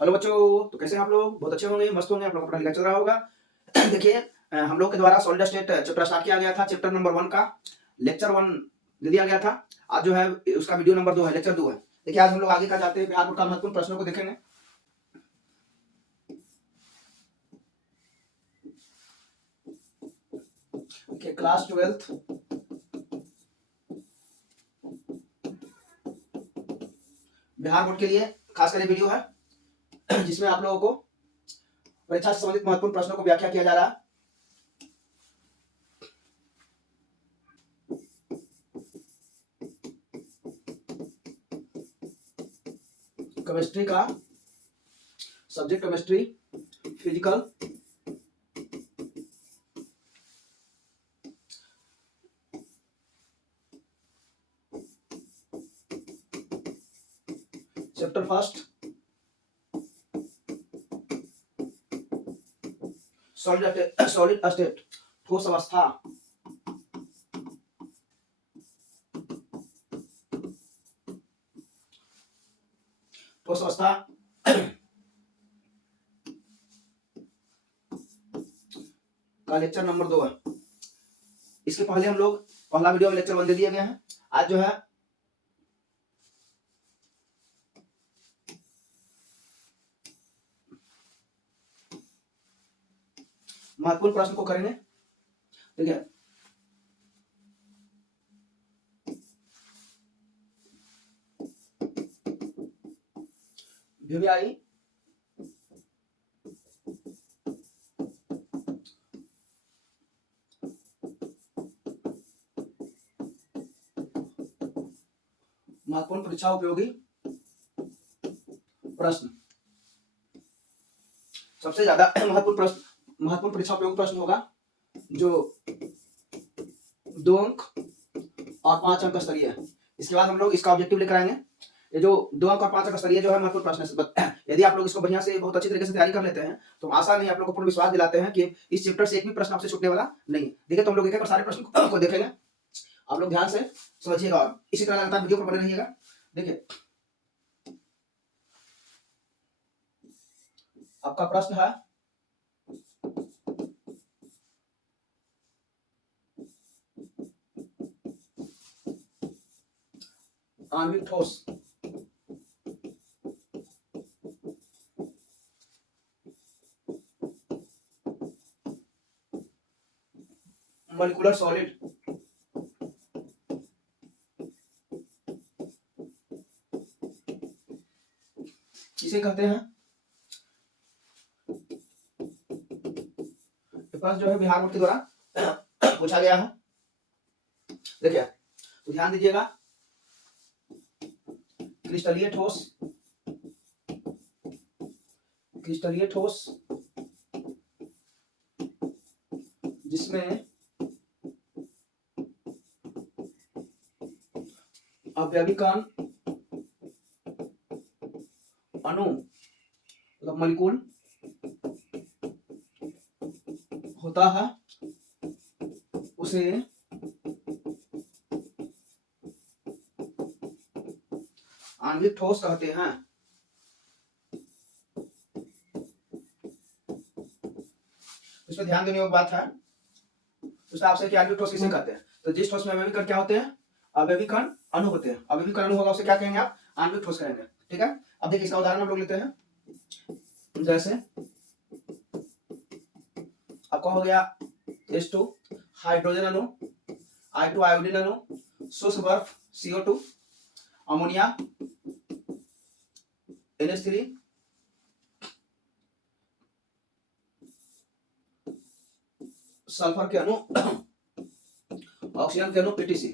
Hello बच्चों, तो कैसे हैं आप लोग? बहुत अच्छे होंगे, मस्त होंगे। आप लोग का पढ़ाई चल रहा होगा। देखिए, हम लोग के द्वारा सॉलिड स्टेट चैप्टर स्टार्ट किया गया था। चैप्टर नंबर 1 का लेक्चर 1 दे दिया गया था। आज जो है उसका वीडियो नंबर 2 है, लेक्चर 2 है। देखिए, आज हम लोग आगे का जाते हैं, बिहार बोर्ड का महत्वपूर्ण प्रश्नों को देखेंगे। देखिए, क्लास 12th बिहार बोर्ड के लिए खासकर ये वीडियो है जिसमें आप लोगों को परीक्षा से संबंधित महत्वपूर्ण प्रश्नों को व्याख्या किया जा रहा है। केमिस्ट्री का subject chemistry, physical, chapter first solid state ठोस अवस्था, ठोस अवस्था का लेक्चर नंबर 2 है। इसके पहले हम लोग पहला वीडियो में लेक्चर 1 दे दिए गए हैं। आज जो है महत्वपूर्ण प्रश्न को करेंगे। ठीक है, VVI महत्वपूर्ण परीक्षा उपयोगी प्रश्न। सबसे ज्यादा महत्वपूर्ण परीक्षा उपयोगी प्रश्न होगा जो 2 अंक और 5 अंक स्तरीय है। इसके बाद हम लोग इसका ऑब्जेक्टिव लेकर आएंगे। ये जो 2 अंक और 5 अंक स्तरीय जो है महत्वपूर्ण प्रश्न है। यदि आप लोग इसको बढ़िया से बहुत अच्छी तरीके से तैयारी कर लेते हैं तो आशा नहीं, आप लोग को पूर्ण विश्वास दिलाते हैं कि इस चैप्टर से एक भी प्रश्न आपसे छूटने वाला नहीं है। देखिए, तो हम लोग एक सारे प्रश्न को देखेंगे। आप लोग ध्यान से समझिएगा और इसी तरह लगातार वीडियो पर बने रहिएगा। देखिए, आपका प्रश्न है आणविक ठोस मॉलिक्यूलर सॉलिड किसे कहते हैं। प्रश्न जो है बिहार बोर्ड के द्वारा पूछा गया है। देखिए, तो ध्यान दीजिएगा। क्रिस्टलीय ठोस जिसमें अवयवी कण अणु मतलब मॉलिक्यूल होता है, उसे आणविक ठोस कहते हैं। इसमें ध्यान देने योग्य बात है। उसने आपसे कि आणविक ठोस किसे कहते हैं, तो जिस ठोस में अवयवी कण क्या होते हैं, अवयवी कण अणु होते हैं। अवयवी कण अणु होगा उसे क्या कहेंगे आप, आणविक ठोस कहेंगे। ठीक है, अब देखिए इसका उदाहरण हम लोग लेते हैं। जैसे आपका हो गया H2 हाइड्रोजन अणु, I2 आयोडीन अणु, शुष्क बर्फ CO2, अमोनिया NH3, सल्फर के अणु ऑक्सीजन के अणु PTC।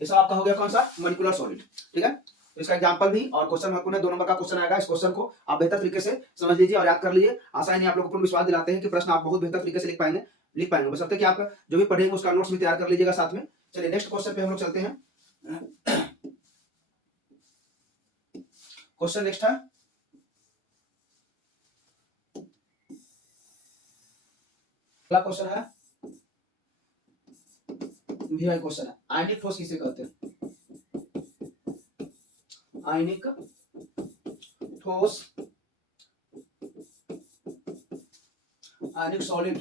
ये सब आपका हो गया कौन सा, मॉलिक्यूलर सॉलिड। ठीक है, तो इसका एग्जांपल भी और क्वेश्चन महत्वपूर्ण है। 2 नंबर का क्वेश्चन आएगा। इस क्वेश्चन को आप बेहतर तरीके से समझ लीजिए और याद कर लीजिए। आशा है नहीं, आप लोगों को पूर्ण विश्वास दिलाते हैं कि प्रश्न आप बहुत बेहतर तरीके से लिख पाएंगे। बस कि आप जो भी पढ़ेंगे उसका नोट्स भी तैयार कर लीजिएगा साथ में। चलिए नेक्स्ट क्वेश्चन पे हम लोग चलते हैं। क्वेश्चन नेक्स्ट है, अगला क्वेश्चन है VI क्वेश्चन है, आयनिक ठोस किसे कहते हैं। आयनिक ठोस आयनिक सॉलिड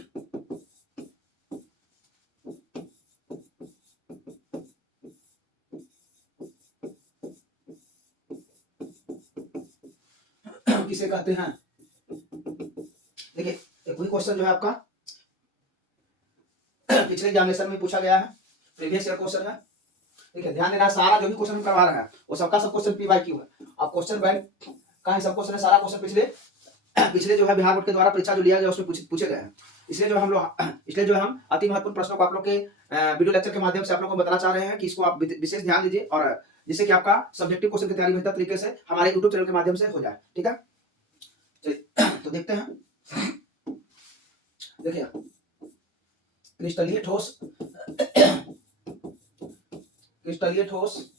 किसे कहते हैं? देखिए एक वही क्वेश्चन जो है आपका पिछले एग्जामिनेशन में पूछा गया है, प्रीवियस ईयर क्वेश्चन है। ठीक है, ध्यान देना, सारा जो भी क्वेश्चन हम करवा रहे हैं वो सबका सब क्वेश्चन पीवाईक्यू है। अब क्वेश्चन बैंक का ही सब क्वेश्चन है, सारा क्वेश्चन पिछले जो है बिहार बोर्ड के द्वारा परीक्षा जो लिया गया उसमें पूछे गए हैं। इसलिए जो हम अति महत्वपूर्ण प्रश्नों को आप लोग के वीडियो लेक्चर के माध्यम से आप लोग को बताना चाह रहे हैं कि इसको आप विशेष ध्यान दीजिए, और जिससे कि आपका सब्जेक्टिव क्वेश्चन की तैयारी बेहतर तरीके से हमारे यूट्यूब चैनल के माध्यम से हो जाए। ठीक है, तो देखते हैं। देखिए क्रिस्टलीय ठोस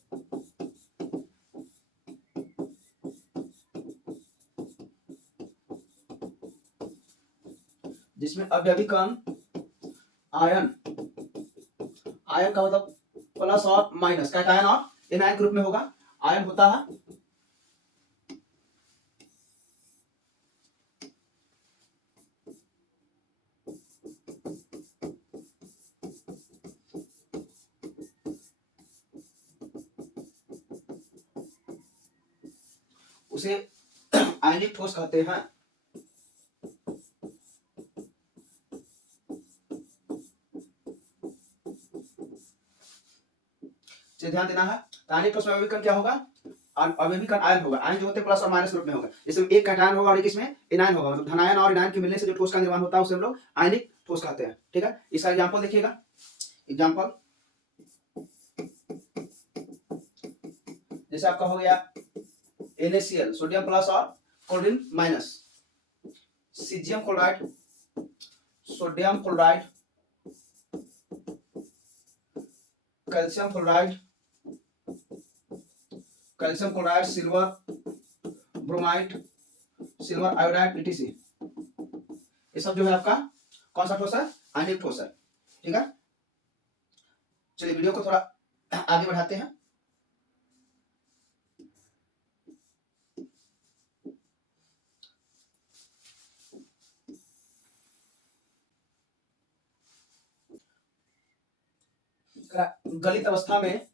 जिसमें अवयवी कण आयन का मतलब प्लस और माइनस का आयन और एनायन ग्रुप में होगा, आयन होता है उसे आयनिक ठोस कहते हैं। ध्यान देना है, आयनिक ठोस में अवयवी कण क्या होगा? अवयवी कण आयन होगा। आयन जो होते हैं प्लस और माइनस ग्रुप में होगा। इसमें एक कैटायन होगा और एक इसमें एनायन होगा, मतलब धनायन और एनायन के मिलने से जो ठोस का निर्माण होता है उसे हम लोग आयनिक ठोस कहते हैं। ठीक है, इसका एग्जांपल देखिएगा। एग्जांपल जैसे आपका हो गया NaCl सोडियम प्लस और chlorine minus, caesium chloride sodium chloride, calcium chloride silver bromide, silver iodide etc। ये सब जो है आपका कौन सा ठोस है? आयनिक ठोस है। ठीक है, चलिए वीडियो को थोड़ा आगे बढ़ाते हैं। गलित अवस्था में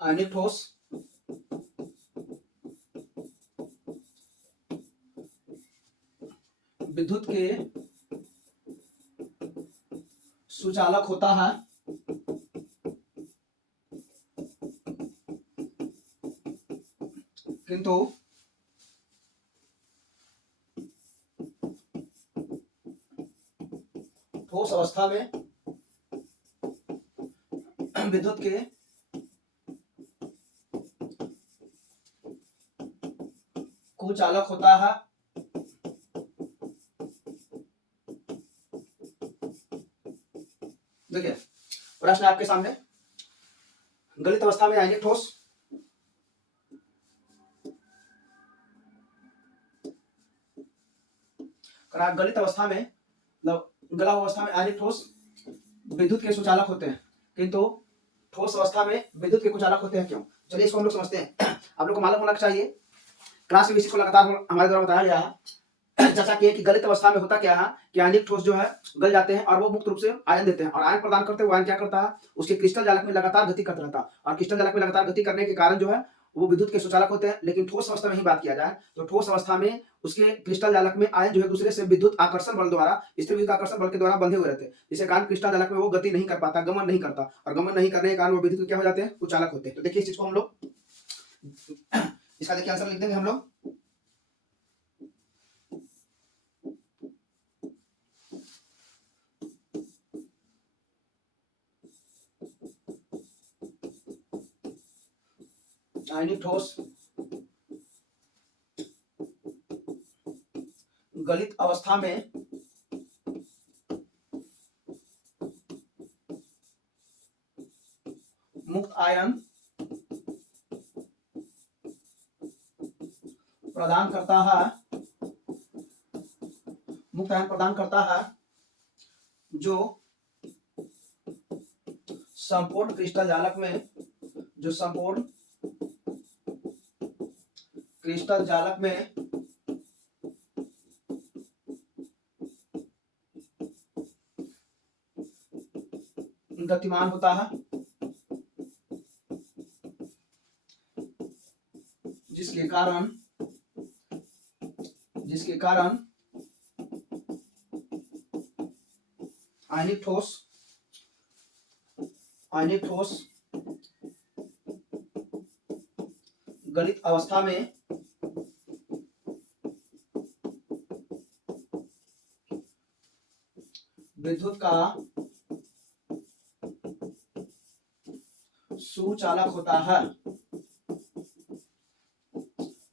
आयनिक ठोस विद्युत के सुचालक होता है, किंतु ठोस अवस्था में विद्युत के कुचालक होता है। देखिए प्रश्न आपके सामने, गलित अवस्था में आयनिक ठोस गलित अवस्था में गला अवस्था में आयनिक ठोस विद्युत के सुचालक होते हैं, किंतु ठोस अवस्था में विद्युत के कुचालक होते हैं। क्यों? चलिए इसको हम लोग समझते हैं। आप लोग को मालूम होना चाहिए, क्लास में इसी को लगातार हमारे द्वारा बताया गया है, जैसा कि गलित अवस्था में होता क्या है कि आयनिक ठोस जो है गल जाते हैं और वो मुक्त रूप से आयन देते हैं, और आयन प्रदान करते हुए आयन क्या करता है? उसके क्रिस्टल जालक में लगातार गति करता रहता है, और क्रिस्टल जालक में लगातार गति करने के कारण जो है वो विद्युत के सुचालक होते हैं। लेकिन ठोस अवस्था में ही बात किया जाए तो ठोस अवस्था में उसके क्रिस्टल जालक में आयन जो है दूसरे से विद्युत आकर्षण बल द्वारा, स्थिर विद्युत आकर्षण बल के द्वारा बंधे हुए रहते हैं, जिसके कारण क्रिस्टल जालक में वो गति नहीं कर पाता, गमन नहीं करता, और गमन नहीं करने के कारण वो विद्युत क्या हो जाते हैं? कुचालक होते हैं। तो देखिए इस चीज को हम लोग इसका देखिए आंसर लिख देंगे हम लोग। आयनिक ठोस गलित अवस्था में मुक्त आयन प्रदान करता है जो संपूर्ण क्रिस्टल जालक में जो संपूर्ण क्रिस्टल जालक में गतिमान होता है, जिसके कारण आयनिक ठोस गलित अवस्था में विद्युत का सुचालक होता है,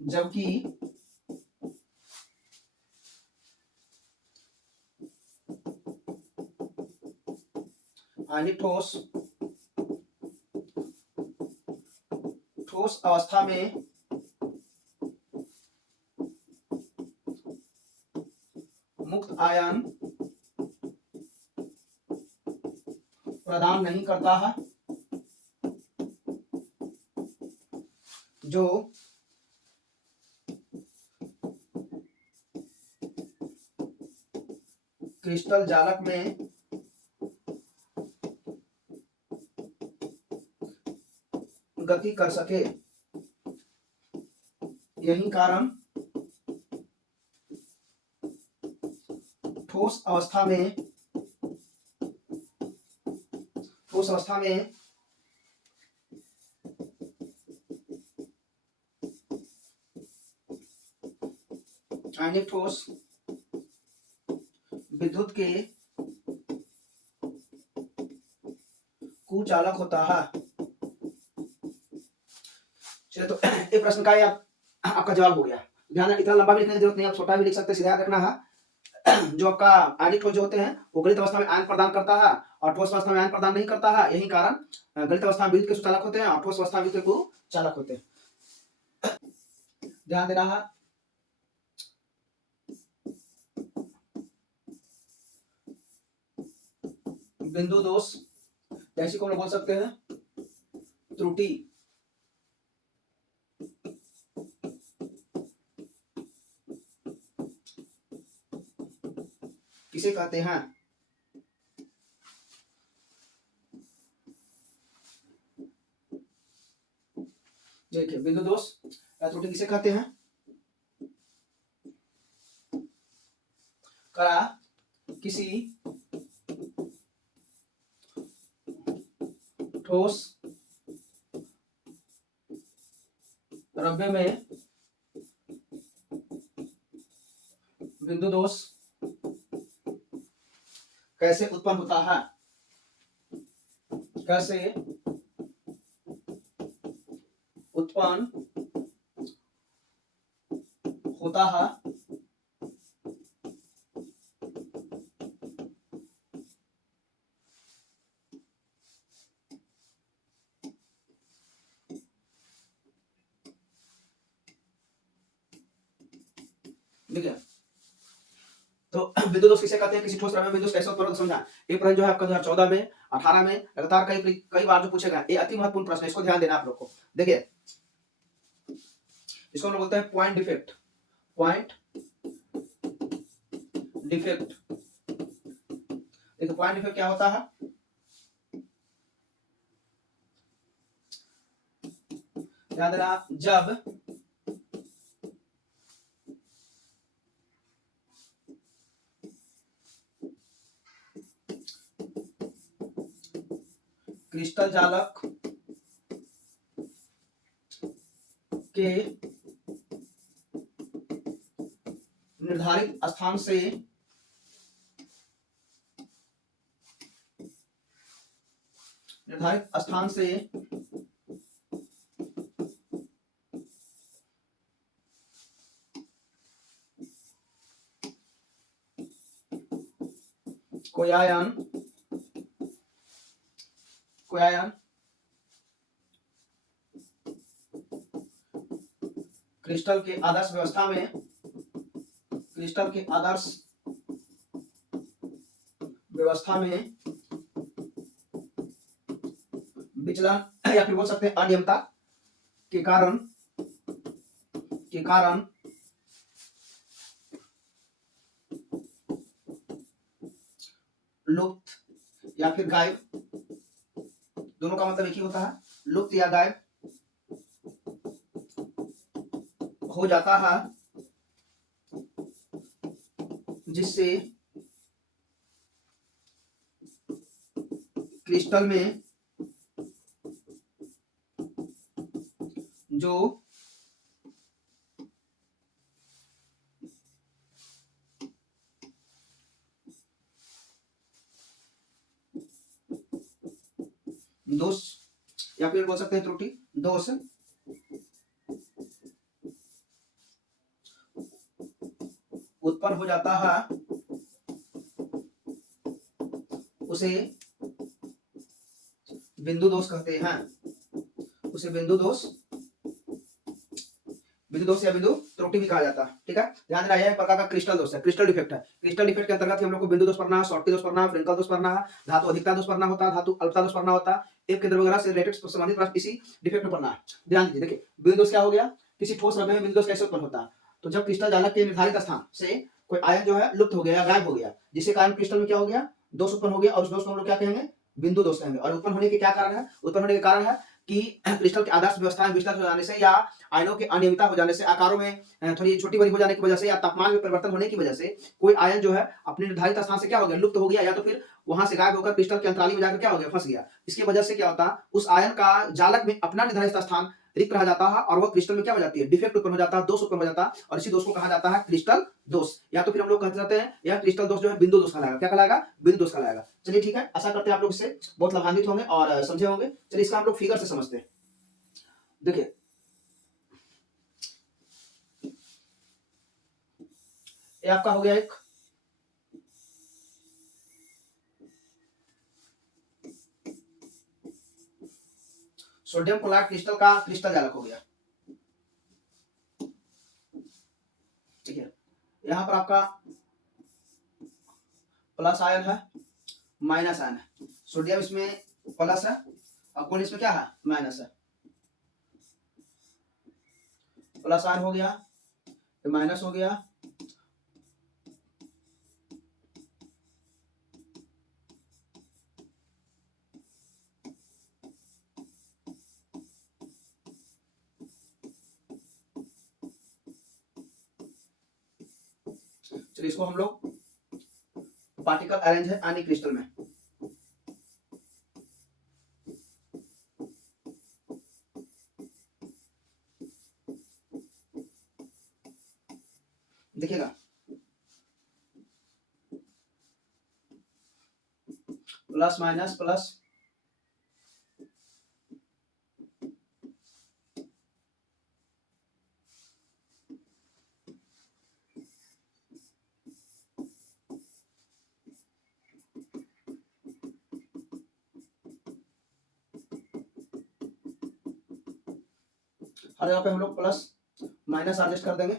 जबकि आयनिक ठोस अवस्था में मुक्त आयन प्रदान नहीं करता है, जो क्रिस्टल जालक में गति कर सके। यही कारण ठोस अवस्था में आयनिक ठोस विद्युत के कुचालक होता है। चलिए, तो ये प्रश्न का आपका जवाब हो गया। ध्यान, इतना लंबा भी लिखने की जरूरत नहीं, आप छोटा भी लिख सकते हैं। सीधा याद रखना है, जो आपका आयनिक ठोस जो होते हैं वो गलित अवस्था में आयन प्रदान करता है और ठोस अवस्था में आयन प्रदान नहीं करता है। यही कारण गलित अवस्था में विद्युत के सुचालक होते हैं और ठोस अवस्था में विद्युत के कुचालक होते हैं। ध्यान देना है। बिंदु दोष, जैसे को हम बोल सकते हैं त्रुटि। किसे कहते हैं? देखिए, बिंदु दोष या त्रुटि किसे कहते हैं? करा किसी ठोस द्रव्य में बिंदु दोष कैसे उत्पन्न होता है? कैसे उत्पन्न होता है? देखिए, तो बिंदु दोष किसे कहते हैं? किसी ठोस द्रव्य में बिंदु दोष कैसे उत्पन्न होता है समझा। ये प्रश्न जो है आपका 2014 में, 18 में लगातार कई बार जो पूछेगा, ये अति महत्वपूर्ण प्रश्न है, इसको ध्यान देना आप लोग को। देखिए, इसको हम लोग बोलते हैं पॉइंट डिफेक्ट। देखो, पॉइंट डिफेक्ट क्या होता है? ध्यान देना, जब क्रिस्टल जालक के निर्धारित स्थान से कोई आयन क्रिस्टल के आदर्श व्यवस्था में विचलन या फिर बोल सकते हैं अनियमितता के कारण लुप्त या फिर गायब, दोनों का मतलब एक ही होता है, लुप्त या गायब हो जाता है, जिससे क्रिस्टल में जो दोष या फिर बोल सकते हैं त्रुटि, दोष उत्पन्न हो जाता है, उसे बिंदु दोष कहते हैं, उसे बिंदु दोष या बिंदु त्रुटि भी कहा जाता है। ठीक है, ध्यान देना, यह एक प्रकार का क्रिस्टल दोष है, क्रिस्टल डिफेक्ट है। क्रिस्टल डिफेक्ट के अंतर्गत हम लोग को बिंदु दोष पढ़ना है, शॉर्टकी दोष पढ़ना है, फ्रिंकल दोष पढ़ना है, धातु अधिकता दोष पढ़ना होता है, धातु अल्पता दोष पढ़ना होता है, एक केंद्र वगैरह से रिलेटेड संबंधित प्रश्न इसी डिफेक्ट में पढ़ना है। ध्यान दीजिए, देखिए बिंदु दोष क्या हो गया, किसी ठोस द्रव्य में बिंदु दोष कैसे उत्पन्न होता है, तो जब क्रिस्टल जालक के निर्धारित स्थान से कोई आयन जो है लुप्त हो गया, गायब हो गया, जिसके कारण क्रिस्टल में क्या हो गया, दोष उत्पन्न हो गया, और उस दोष को हम लोग क्या कहेंगे, बिंदु दोष कहेंगे। और उत्पन्न होने के क्या कारण है, उत्पन्न होने के कारण है कि क्रिस्टल के आदर्श व्यवस्था में विस्तार हो जाने से, या आयनों के अनियमितता हो जाने से, आकारों में थोड़ी छोटी बड़ी हो जाने की वजह से, या तापमान में परिवर्तन होने की वजह से कोई आयन जो है अपने निर्धारित स्थान से क्या हो गया, लुप्त हो गया, या तो फिर वहां से गायब होकर क्रिस्टल के अंतराली में जाकर क्या हो गया, फंस गया। इसकी वजह से क्या होता है, उस आयन का जालक में अपना निर्धारित स्थान रिक्त रह जाता है, और वह क्रिस्टल में क्या हो जाती है, डिफेक्ट उत्पन्न हो जाता है, दोष उत्पन्न हो जाता है, और इसी दोष को कहा जाता है क्रिस्टल दोष, या तो फिर हम लोग कहते रहते हैं यह क्रिस्टल दोष जो है बिंदु दोष कहलाएगा। क्या कहलाएगा, बिंदु दोष कहलाएगा। चलिए ठीक है, आशा करते हैं आप लोग इससे बहुत लाभान्वित होंगे और समझे होंगे। चलिए इसका हम लोग फिगर से समझते हैं। देखिए ये आपका हो गया एक सोडियम क्लोराइड क्रिस्टल का क्रिस्टल जालक हो गया। ठीक है, यहां पर आपका प्लस आयन है, माइनस आयन है, सोडियम इसमें प्लस है और कौन इसमें क्या है, माइनस है। प्लस आयन हो गया, माइनस हो गया, चलिए इसको हम लोग पार्टिकल अरेंज है यानी क्रिस्टल में। देखिएगा प्लस माइनस प्लस, हर जगह पे हम लोग प्लस माइनस एडजस्ट कर देंगे।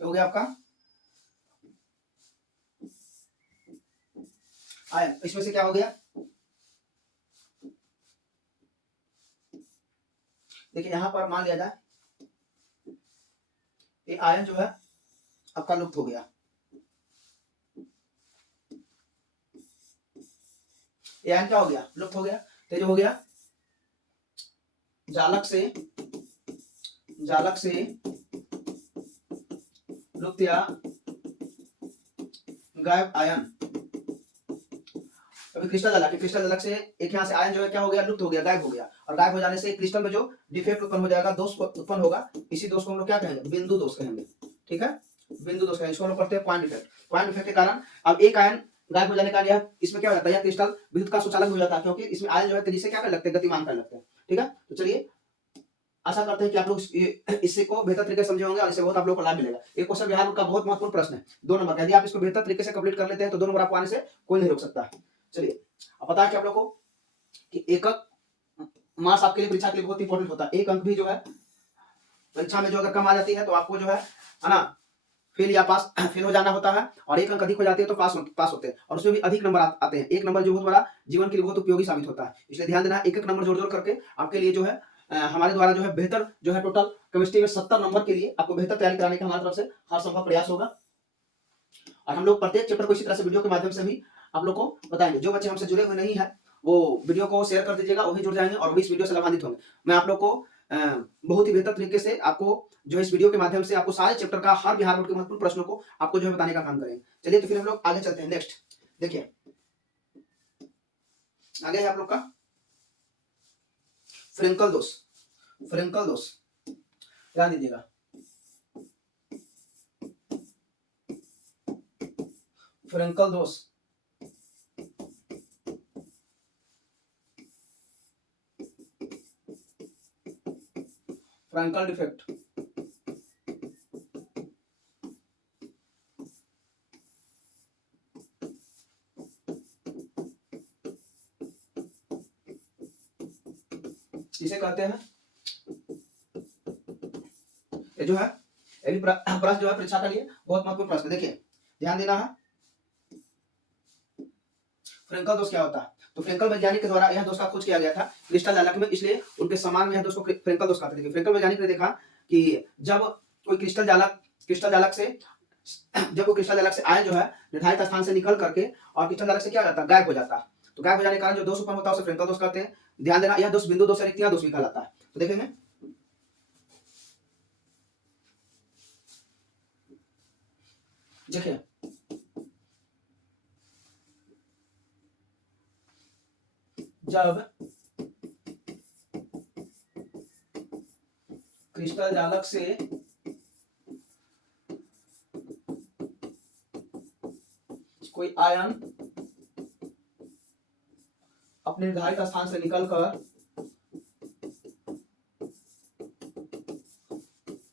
हो गया आपका आयन, इसमें से क्या हो गया, देखिए यहां पर मान लिया जाए ये आयन जो है आपका लुप्त हो गया, ये आयन क्या हो गया, लुप्त हो गया। तो जो हो गया जालक से लुप्त या गायब आयन, अभी क्रिस्टल जालक से एक यहाँ से आयन जो है क्या हो गया, लुप्त हो गया, गायब हो गया, और गायब हो जाने से क्रिस्टल में जो डिफेक्ट उत्पन्न हो जाएगा, दोष उत्पन्न होगा, इसी दोष को हम लोग क्या कहेंगे, बिंदु दोष कहेंगे। ठीक है, बिंदु दोष कहेंगे, इसको हम लोग पढ़ते हैं पॉइंट डिफेक्ट। पॉइंट डिफेक्ट के कारण अब एक आयन गायब हो जाने का यह इसमें क्या हो जाता है, यह क्रिस्टल विद्युत का सुचालक हो जाता है, क्योंकि इसमें आयन जो है तेजी से क्या कर लगते हैं, गतिमान कर लगते हैं। ठीक है, तो चलिए आशा करते हैं कि आप लोग इससे को बेहतर तरीके से समझे होंगे और इससे बहुत आप लोगों को लाभ मिलेगा। एक क्वेश्चन बिहार का बहुत महत्वपूर्ण प्रश्न है, 2 नंबर का, यदि आप इसको बेहतर तरीके से कंप्लीट कर लेते हैं तो 2 नंबर आपको आने से कोई नहीं रोक सकता। चलिए अब पता है कि आप लोग को कि एकक मार्क्स आपके लिए परीक्षा के लिए बहुत इंपॉर्टेंट होता है। एक अंक भी जो है परीक्षा में जो अगर कम आ जाती है तो आपको जो है ना फेल या पास फेल हो जाना होता है, और एक अंक अधिक हो जाते हैं तो पास होते हैं, और उसमें भी अधिक नंबर आते हैं। एक नंबर जो बहुत बड़ा जीवन के लिए बहुत उपयोगी साबित होता है, इसलिए ध्यान देना, एक एक नंबर जोड़ जोड़ करके आपके लिए जो है हमारे द्वारा जो है बेहतर जो है टोटल केमिस्ट्री में 70 नंबर के लिए आपको बेहतर तैयारी कराने का हमारी तरफ से हर संभव प्रयास होगा। और हम लोग प्रत्येक चैप्टर को इसी तरह से वीडियो के माध्यम से भी आप लोग को बताएंगे। जो बच्चे हमसे जुड़े हुए नहीं है वो वीडियो को शेयर कर दीजिएगा, वही जुड़ जाएंगे और भी इस वीडियो से लाभान्वित होंगे। मैं आप लोग को बहुत ही बेहतर तरीके से आपको जो इस वीडियो के माध्यम से आपको सारे चैप्टर का हर बिहार बोर्ड के महत्वपूर्ण प्रश्नों को आपको जो है बताने का काम करेंगे। चलिए तो फिर हम लोग आगे चलते हैं। नेक्स्ट देखिए, आगे है आप लोग का फ्रेंकल दोष। फ्रेंकल दोष ध्यान दीजिएगा, फ्रेंकल दोष फ्रैंकल डिफेक्ट किसे कहते हैं? ये जो है ये भी प्रश्न जो है परीक्षा के लिए बहुत महत्वपूर्ण प्रश्न। देखिए ध्यान देना है, फ्रेंकल दोष क्या होता है? तो फ्रेंकल वैज्ञानिक के द्वारा यह दोष का खोज किया गया था क्रिस्टल जालक में, इसलिए उनके समान में यह दोष को फ्रेंकल दोष कहते हैं। फ्रेंकल वैज्ञानिक ने देखा कि जब कोई क्रिस्टल जालक से आयन जो है निर्धारित स्थान से निकल करके और क्रिस्टल जालक से क्या जाता है, गायब हो जाता है। तो गायब हो जाने के कारण जो दोष उत्पन्न होता है उसे फ्रेंकल दोष कहते हैं। ध्यान देना, यह दोष बिंदु दोष या रिक्तियां दोष भी कहलाता है। तो देखेंगे देखिए जब क्रिस्टल जालक से कोई आयन अपने निर्धारित स्थान से निकलकर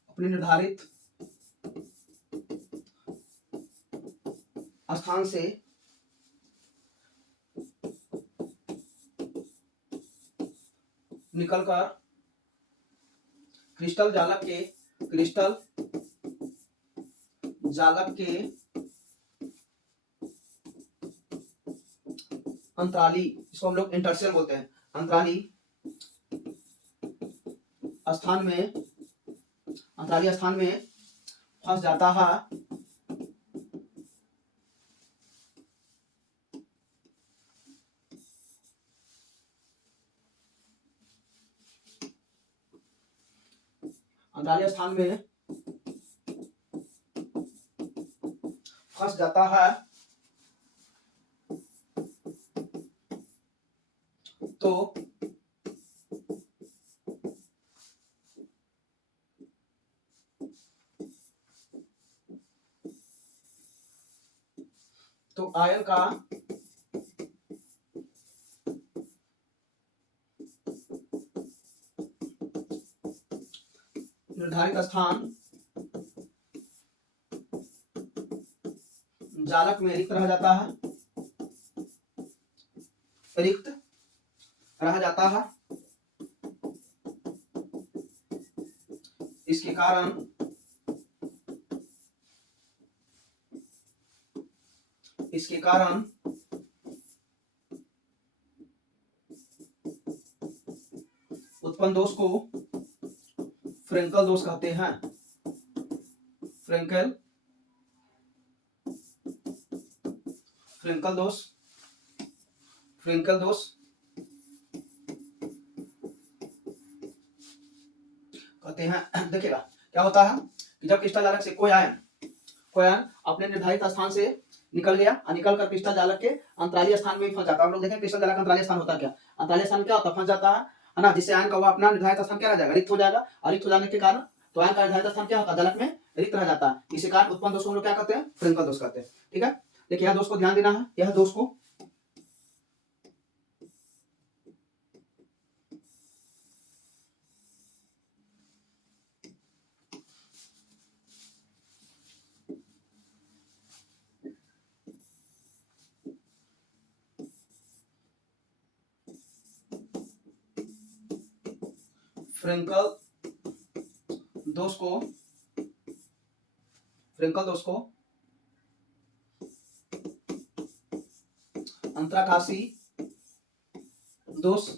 अपने निर्धारित स्थान से निकलकर क्रिस्टल जालक के अंतराली, इसको हम लोग इंटरसेल बोलते हैं, अंतराली स्थान में फंस जाता है, अंतराली स्थान में फंस जाता है, तो आयन का निर्धारित स्थान जालक में रिक्त रह जाता है, इसके कारण उत्पन्न दोष को फ्रेंकल दोष कहते हैं। फ्रेंकल दोष कहते हैं। देखिएगा क्या होता है कि जब क्रिस्टल जालक से कोई आयन अपने निर्धारित स्थान से निकल गया और निकल कर क्रिस्टल जालक के अंतराली स्थान में फंस जाता है। हम लोग देखें क्रिस्टल जालक अंतराली स्थान होता है क्या? अंतराली स्थान क्या होता है? फंस जाता है ना, जिससे आयन का वो अपना निर्धारित स्थान क्या रह जाएगा, रिक्त हो जाएगा, और रिक्त हो जाने के कारण तो आयन का निर्धारित स्थान क्या होता है, जालक में रिक्त रह जाता है। इसी कारण उत्पन्न दोष को हम लोग क्या कहते हैं, फ्रेंकल दोष कहते हैं। ठीक है, देखिए यह दोष को ध्यान देना है, यह दोष को फ्रेंकल दोष को फ्रेंकल दोष को अंतराकाशी दोष,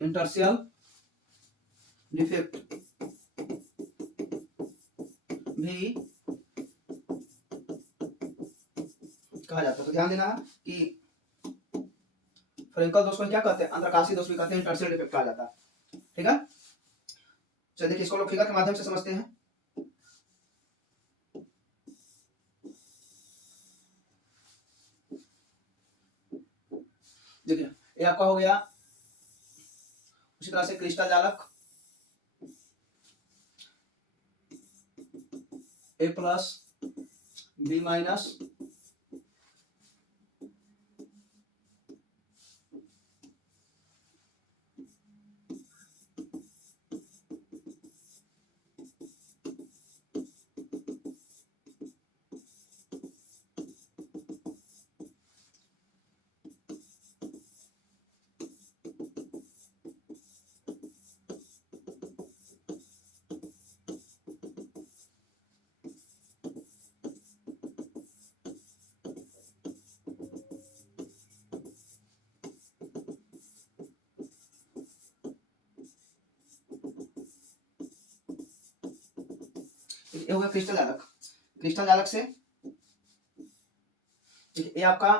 इंटरशियल डिफेक्ट भी कहा जाता है। तो ध्यान देना कि फ्रेंकल दोष को क्या कहते हैं, अंतरकाशी दोष भी कहते हैं, इंटरशियल डिफेक्ट कहा जाता है। ठीक है, चलिए इसको लोग फिगर के माध्यम से समझते हैं। देखिए ये आपका हो गया। उसी तरह से क्रिस्टल जालक A+B-, ये हो गया क्रिस्टल जालक। क्रिस्टल जालक से ये आपका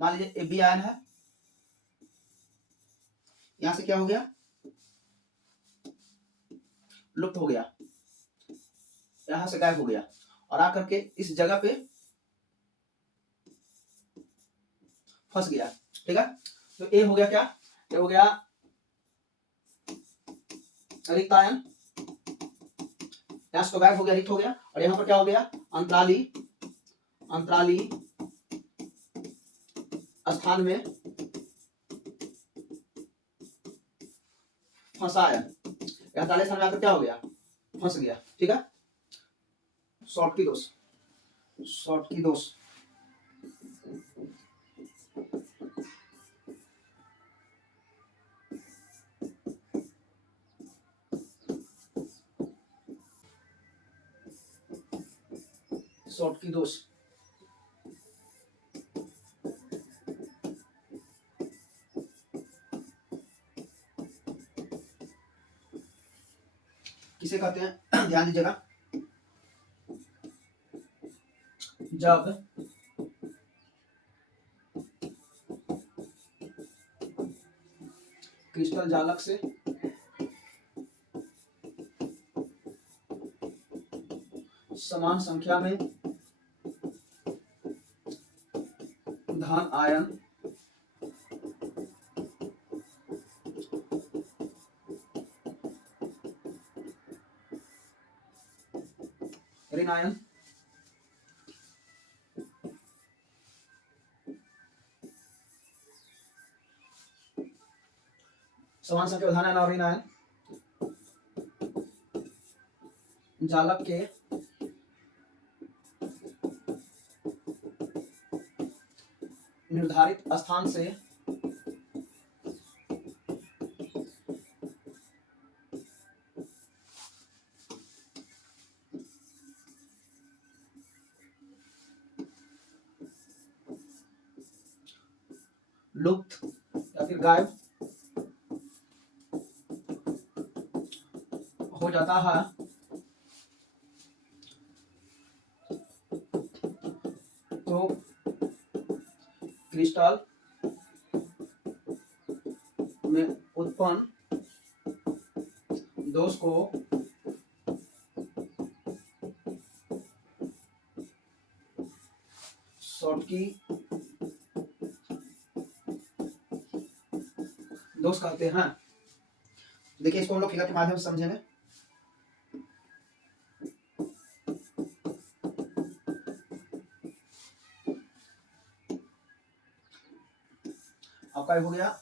मान लीजिए बी आयन है, यहां से क्या हो गया, लुप्त हो गया, यहां से गायब हो गया और आकर के इस जगह पे फंस गया। ठीक है, तो ए हो गया क्या, ये हो गया रिक्त आयन, यहां से तो गायब हो गया, रिक्त हो गया, और यहां पर क्या हो गया, अंतराली स्थान में फंसा आयन, अंतराली स्थान में आकर क्या हो गया, फंस गया। ठीक है, शॉर्टकी दोष, शॉर्टकी दोष शॉर्टकी दोष किसे कहते हैं, ध्यान दीजिएगा, जब क्रिस्टल जालक से समान संख्या में धन आयन ऋण आयन समान संख्या में धन आयन और ऋण आयन जालक के निर्धारित स्थान से लुप्त या फिर गायब हो जाता है, तो क्रिस्टल में उत्पन्न दोष को शॉर्टकी दोष कहते हैं। देखिए इसको हम लोग फिगर के माध्यम से समझेंगे। आपका हो गया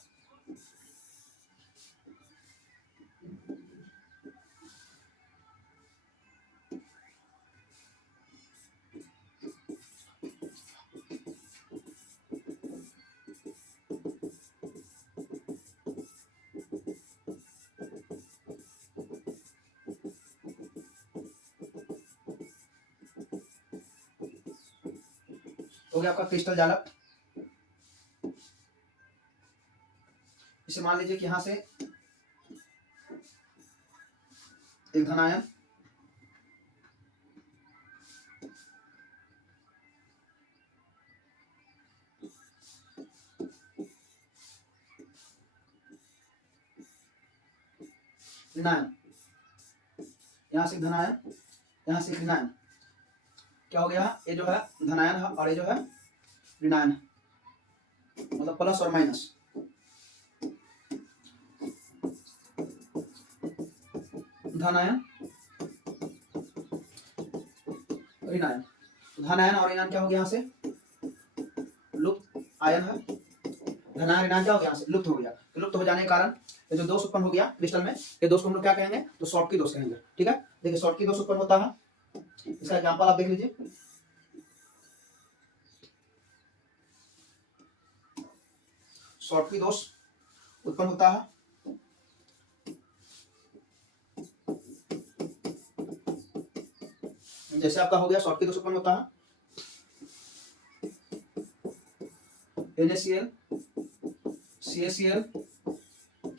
हो गया आपका क्रिस्टल जालक। इसे मान लीजिए कि यहां से एक धनायन ऋणायन, यहां से धनायन, यहां से ऋणायन, क्या हो गया, ये जो है धनायन है और ये जो है ऋणायन, मतलब प्लस और माइनस। धनायन ऋणायन, धनायन और ऋणायन क्या हो गया, यहाँ से लुप्त आयन है, धनायन ऋणायन क्या हो गया, यहाँ से लुप्त हो गया। तो लुप्त हो जाने के कारण ये जो दोष उत्पन्न हो गया क्रिस्टल में, ये दोष को हम लोग क्या कहेंगे, तो शॉर्टकी दोष कहेंगे। ठीक है, देखिए शॉर्टकी दोष उत्पन्न होता है, इसका एग्जांपल आप देख लीजिए। शॉर्टकी दोष उत्पन्न होता है जैसे आपका हो गया, शॉर्टकी दोष उत्पन्न होता है NaCl, CaCl,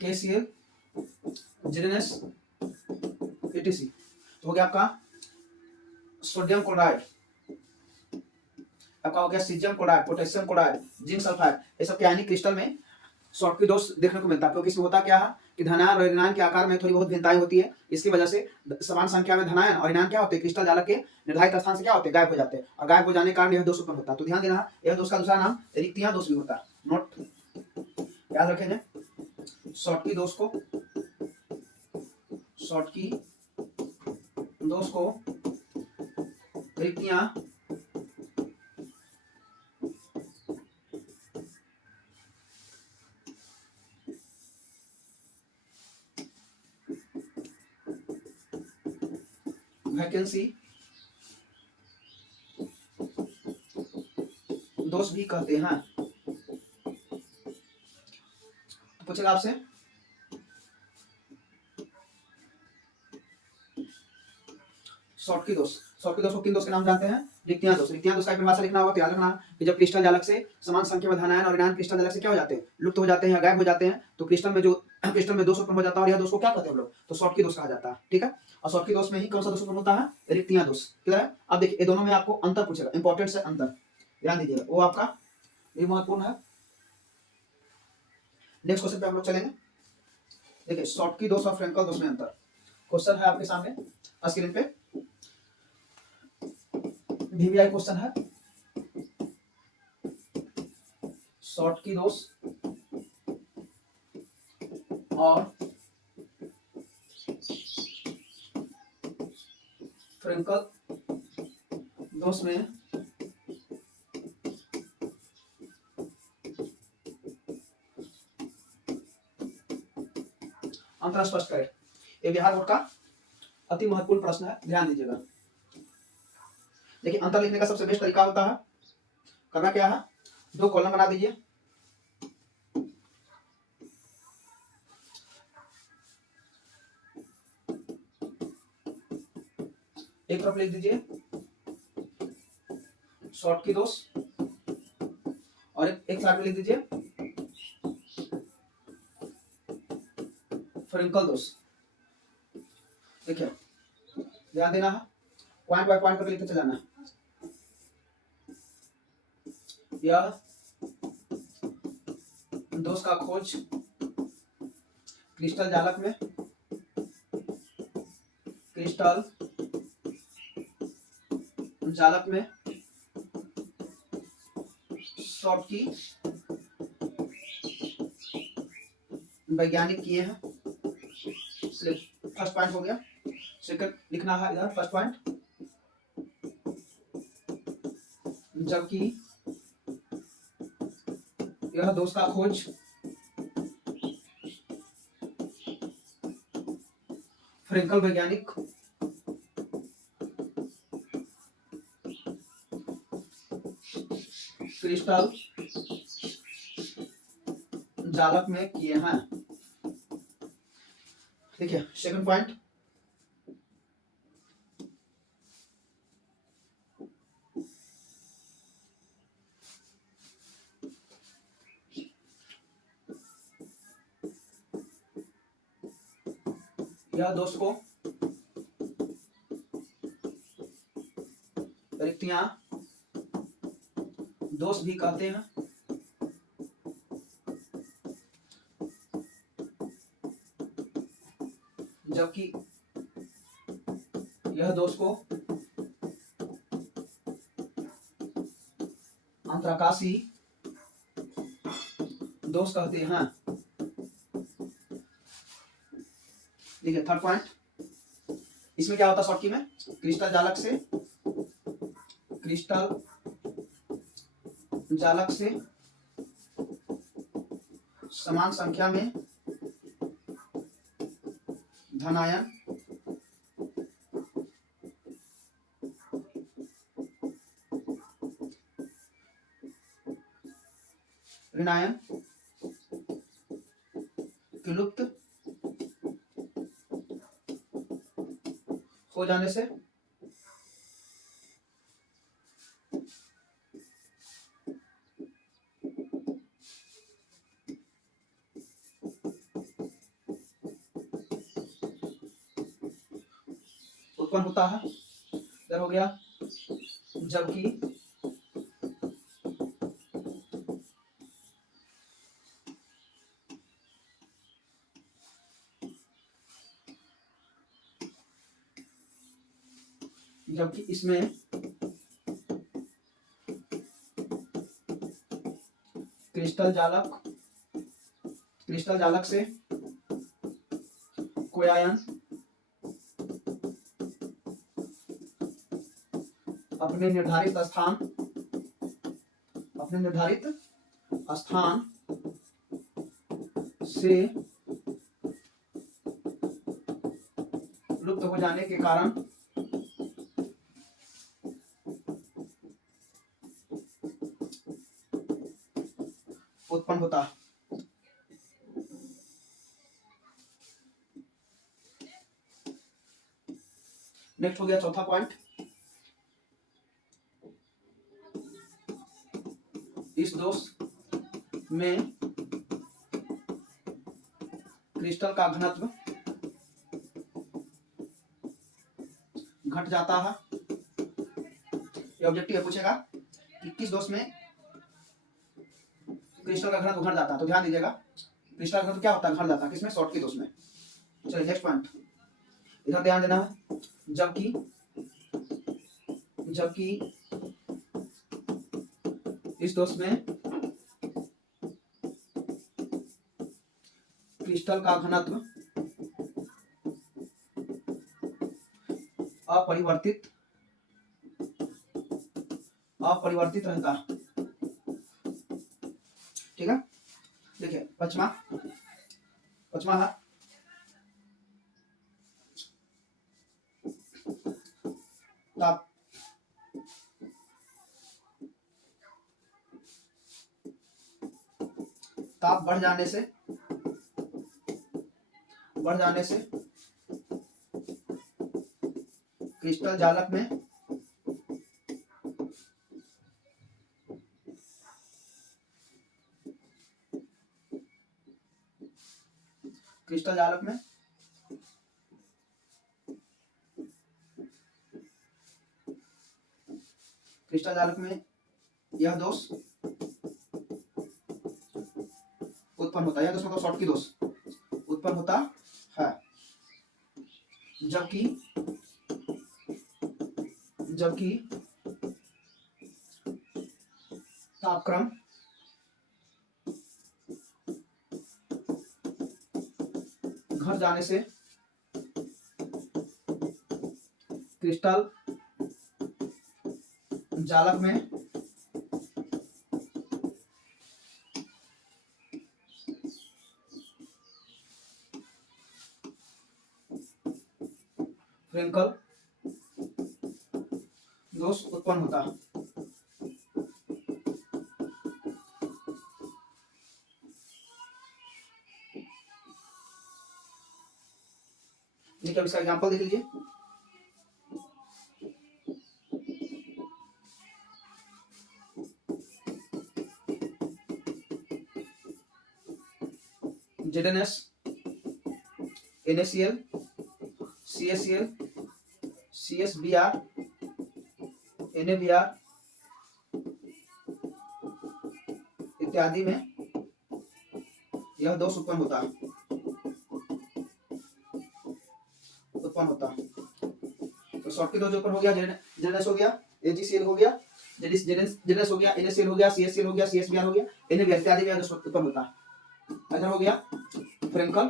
KCl, ZnS, ATC। तो हो गया आपका सोडियम क्लोराइड, आपका हो गया caesium chloride, potassium chloride, zinc sulphide, ये सब क्या है क्रिस्टल में शॉर्टकी दोष देखने को मिलता है। क्योंकि इसमें होता क्या है कि धनायन और ऋणायन के आकार में थोड़ी बहुत भिन्नताएं होती है। इसकी वजह से समान संख्या में धनायन और ऋणायन क्या होते हैं, क्रिस्टल जालक के निर्धारित स्थान से क्या होते हैं, गायब हो जाते हैं, और गायब हो जाने के कारण यह दोष उत्पन्न होता है। तो ध्यान देना, यह दोष का दूसरा नाम रिक्तियां दोष भी होता है। नोट याद रखेंगे, शॉर्टकी दोष को, शॉर्टकी दोष को रिक्तियां वैकेंसी दोष भी कहते हैं। पूछेगा आपसे शॉर्टकी दोष, शॉर्टकी दोष को किन दोष के नाम जानते हैं, रिक्तियां दोष। रिक्तियां दोष का परिभाषा लिखना होगा तो याद रखना कि जब क्रिस्टल जालक से समान संख्या में धनायन और ऋणायन क्रिस्टल जालक से क्या हो जाते हैं, लुप्त हो जाते हैं या गायब हो जाते हैं, तो क्रिस्टल में दोष उत्पन्न हो जाता है और यह दोष को क्या कहते हैं हम लोग, तो शॉर्टकी दोष कहा जाता है। ठीक है, और शॉर्टकी दोष में ही कौन सा दोष उत्पन्न होता है, रिक्तियां दोष। क्लियर है। अब देखिए ये दोनों में आपको अंतर पूछेगा, इंपॉर्टेंट से अंतर ध्यान दीजिएगा, वो आपका ये महत्वपूर्ण है। नेक्स्ट क्वेश्चन पे हम लोग चलेंगे। देखिए शॉर्टकी दोष और फ्रेंकल दोष में अंतर, क्वेश्चन है आपके सामने स्क्रीन पे, VVI क्वेश्चन है, शॉर्टकी दोष और फ्रेंकल दोष में अंतर स्पष्ट करें। ये बिहार बोर्ड का अति महत्वपूर्ण प्रश्न है, ध्यान दीजिएगा। देखिए अंतर लिखने का सबसे बेस्ट तरीका होता है, करना क्या है, दो कॉलम बना दीजिए, एक तरफ लिख दीजिए शॉर्टकी दोष और एक साइड में लिख दीजिए फ्रेंकल दोष। देखिए ध्यान देना है, पॉइंट बाय पॉइंट करके लिखते चले जाना है। यह दोष का खोज क्रिस्टल जालक में, क्रिस्टल जालक में शॉर्टकी वैज्ञानिक किए हैं। फर्स्ट पॉइंट हो गया, सेकंड लिखना है इधर फर्स्ट पॉइंट, जबकि यह दोष का खोज फ्रेंकल वैज्ञानिक क्रिस्टल जालक में किए हैं। देखिए सेकंड पॉइंट, यह दोष को रिक्तियां दोष भी कहते हैं। जबकि यह दोष को अंतराकाशी दोष कहते हैं। देखिए थर्ड पॉइंट, इसमें क्या होता है शॉर्ट की में, क्रिस्टल जालक से समान संख्या में धनायन ऋणायन विलुप्त हो जाने से उत्पन्न होता है। इधर हो गया जबकि इसमें क्रिस्टल जालक से कोई आयन अपने निर्धारित स्थान से लुप्त हो जाने के कारण उत्पन्न होता है। नेक्स्ट हो गया चौथा पॉइंट, इस दोष में क्रिस्टल का घनत्व घट जाता है। ये ऑब्जेक्टिव है, पूछेगा कि किस दोष में क्रिस्टल का घनत्व घट जाता है, तो ध्यान दीजिएगा क्रिस्टल का घनत्व क्या होता है, घट जाता है किसमें, शॉर्ट के दोष में। चलिए नेक्स्ट पॉइंट, इधर ध्यान देना है, जबकि इस दोष में क्रिस्टल का घनत्व अपरिवर्तित रहता है। ठीक है, देखिए पचमा है ताप बढ़ जाने से क्रिस्टल जालक में यह दोष उत्पन्न होता है। यह दोष मतलब शॉर्ट की दोष उत्पन्न होता है। जबकि तापक्रम घट जाने से क्रिस्टल जालक में फ्रेंकल दोष उत्पन्न होता है। देखिए अब इसका एग्जांपल देख लीजिए। ZnS NaCl CaCl, CsBr, NaBr इत्यादि में यह दोष उत्पन्न होता है। तो शॉर्ट के दोष जो ऊपर हो गया, जेनेस हो गया, AgCl हो गया, जेनेस हो गया, NaCl हो गया, CsCl हो गया, CsBr हो गया, NaBr इत्यादि में दोष उत्पन्न होता है। इधर हो गया फ्रेंकल,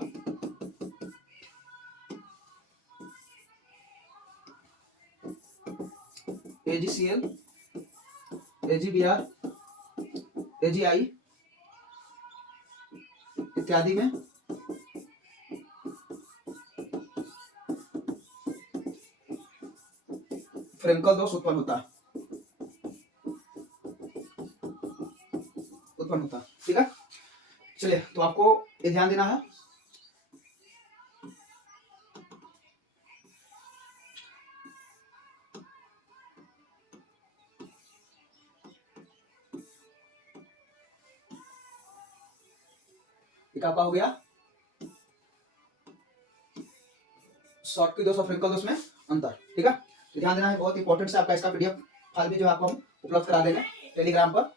AgCl, AgBr, AgI इत्यादि में फ्रेंकल दोष उत्पन्न होता है। ठीक है, चलिए तो आपको ये ध्यान देना है। हो गया शॉर्ट की दोष और फ्रेंकल दोष में अंतर। ठीक है, तो ध्यान देना है, बहुत इंपॉर्टेंट है आपका। इसका PDF फाइल भी जो आपको हम उपलब्ध करा देंगे टेलीग्राम पर।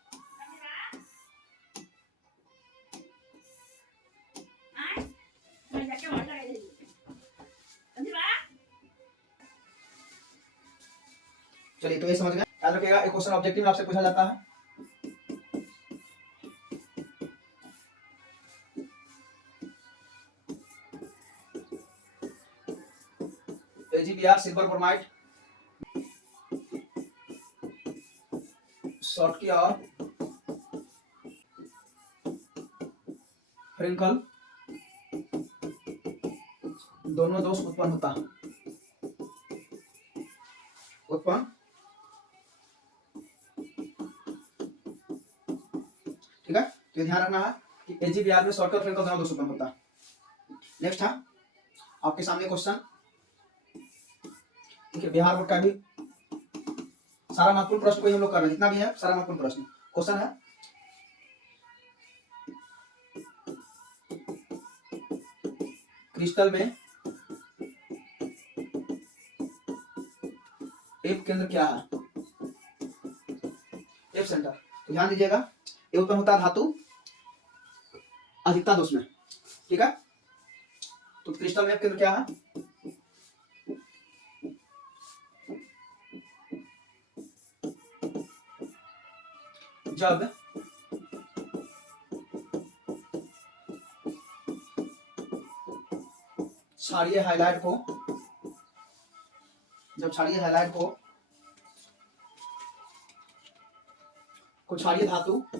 चलिए तो ये समझ गए। याद रखिएगा, एक क्वेश्चन ऑब्जेक्टिव में आपसे पूछा जाता है। AgBr सिल्वर ब्रोमाइड शॉर्ट की और फ्रेंकल दोनों दोष उत्पन्न होता है। ठीक है, तो ध्यान रखना है कि AgBr में शॉर्ट और फ्रेंकल दोनों दोष उत्पन्न होता है। नेक्स्ट है आपके सामने क्वेश्चन, देखिए बिहार बोर्ड का भी सारा महत्वपूर्ण प्रश्न को हम लोग कर रहे हैं, जितना भी है सारा महत्वपूर्ण प्रश्न। क्वेश्चन है क्रिस्टल में एफ केंद्र क्या है? F centre. तो ध्यान दीजिएगा, ये उत्पन्न होता है धातु अधिकता दोष में। ठीक है, तो क्रिस्टल में एफ केंद्र क्या है? जब क्षारीय हाइलाइट को क्षारीय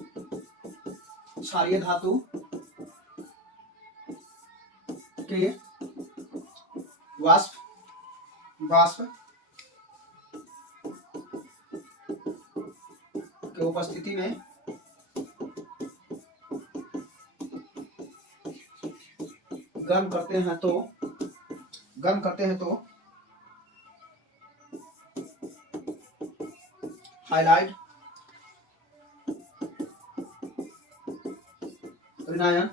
धातु के वाष्प के उपस्थिति में गर्म करते हैं तो हाइलाइट विनायन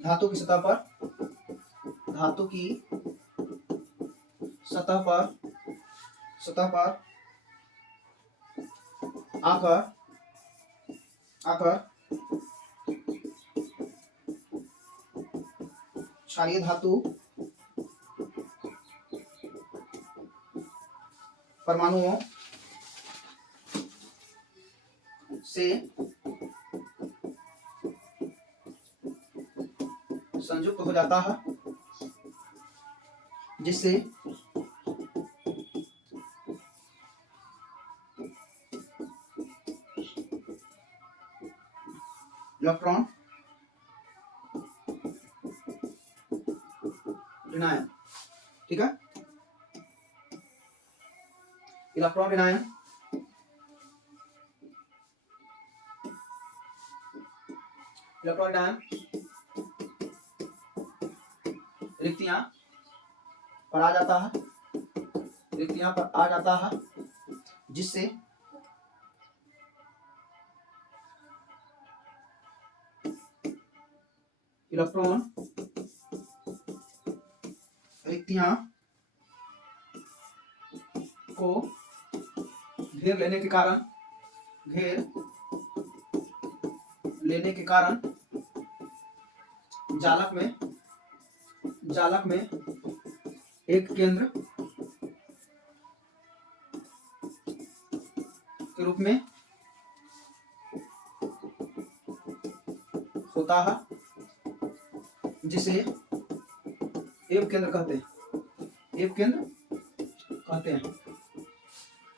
धातु की सतह पर आकर क्षारीय धातु परमाणुओं से संयुक्त हो जाता है, जिससे इलेक्ट्रॉन विनायन। ठीक है, इलेक्ट्रॉन विनायन रिक्तियां पर आ जाता है, जिससे इलेक्ट्रॉन रिक्तियां को घेर लेने के कारण जालक में एक केंद्र के रूप में होता है जिसे एव केंद्र कहते हैं।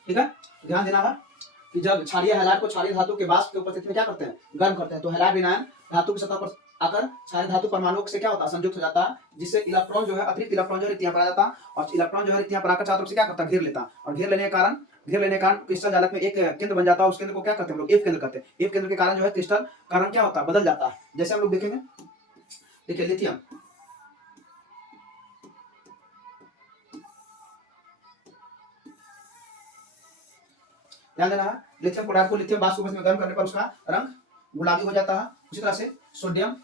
ठीक है, ध्यान देना है कि जब क्षारीय हैलाइड को क्षारीय धातु के वाष्प के उपस्थिति में क्या करते हैं, गर्म करते हैं, तो हैलाइड विनायन धातु की सतह पर आकर क्षारीय धातु परमाणुओं से क्या होता है, संयुक्त हो जाता है, जिससे इलेक्ट्रॉन जो है, अतिरिक्त इलेक्ट्रॉन जो है रिक्तियां पर आ जाता है, और इलेक्ट्रॉन जो है रिक्तियां पर आकर चारों तरफ से क्या करता है, घेर लेता है, और घेर लेने के कारण क्रिस्टल जालक में एक केंद्र बन जाता है। उस केंद्र को क्या करते हैं हम लोग, एफ केंद्र कहते हैं। एफ केंद्र के कारण जो है क्रिस्टल कारण क्या होता है, बदल जाता है। जैसे हम लोग देखेंगे, देखिए लिथियम, ध्यान देना है, लिथियम क्लोराइड को लिथियम वाष्प में गर्म करने पर उसका रंग गुलाबी हो जाता है। उसी तरह से सोडियम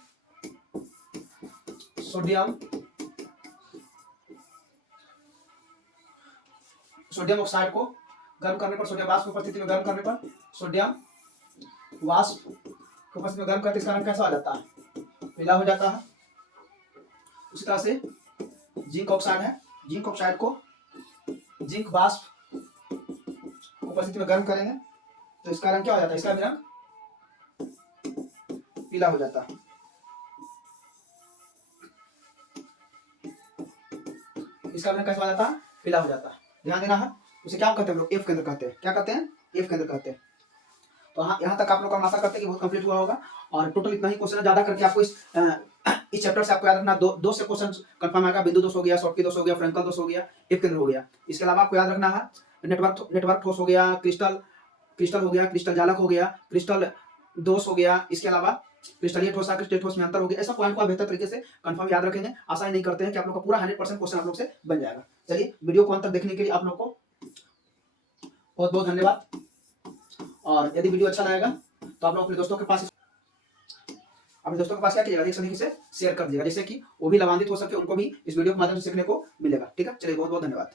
ऑक्साइड को गर्म करने पर, सोडियम वाष्प की उपस्थिति में गर्म करने पर, सोडियम वाष्प की उपस्थिति में गर्म करके इसका रंग कैसा हो जाता है, पीला हो जाता है। उसी तरह से जिंक ऑक्साइड है, जिंक ऑक्साइड को जिंक वाष्प उपस्थिति में गर्म करेंगे तो इसका रंग क्या हो जाता है, इसका भी रंग पीला हो जाता है। इसका रंग कैसा हो जाता है, पीला हो जाता है। ध्यान देना है, उसे क्या कहते हैं हम लोग, एफ केंद्र कहते हैं। क्या कहते हैं, एफ केंद्र कहते हैं। तो हाँ, यहाँ तक आप लोग का आशा करते हैं कि बहुत कंप्लीट हुआ होगा, और टोटल इतना ही क्वेश्चन है। ज्यादा करके आपको इस चैप्टर से आपको याद रखना, दो से क्वेश्चन कंफर्म आएगा। बिंदु दोष हो गया, शॉर्टकी दोष हो गया, फ्रेंकल दोष हो गया, एफ केंद्र हो गया। इसके अलावा आपको याद रखना है नेटवर्क ठोस हो गया, क्रिस्टल हो गया, क्रिस्टल जालक हो गया, क्रिस्टल दोष हो गया। इसके अलावा क्रिस्टलीय ठोस, क्रिस्टलीय ठोस में अंतर हो गया। ऐसा पॉइंट को आप बेहतर तरीके से कंफर्म याद रखेंगे। आशा ही नहीं करते हैं कि आप लोग का पूरा 100% क्वेश्चन आप लोग से बन जाएगा। चलिए, वीडियो को अंत तक देखने के लिए आप लोग को बहुत बहुत धन्यवाद। और यदि वीडियो अच्छा लगेगा तो आप लोग अपने दोस्तों के पास क्या कीजिएगा, एक सभी से शेयर कर दीजिएगा, जिससे कि वो भी लाभान्वित हो सके, उनको भी इस वीडियो के माध्यम से सीखने को मिलेगा। ठीक है, चलिए, बहुत बहुत धन्यवाद।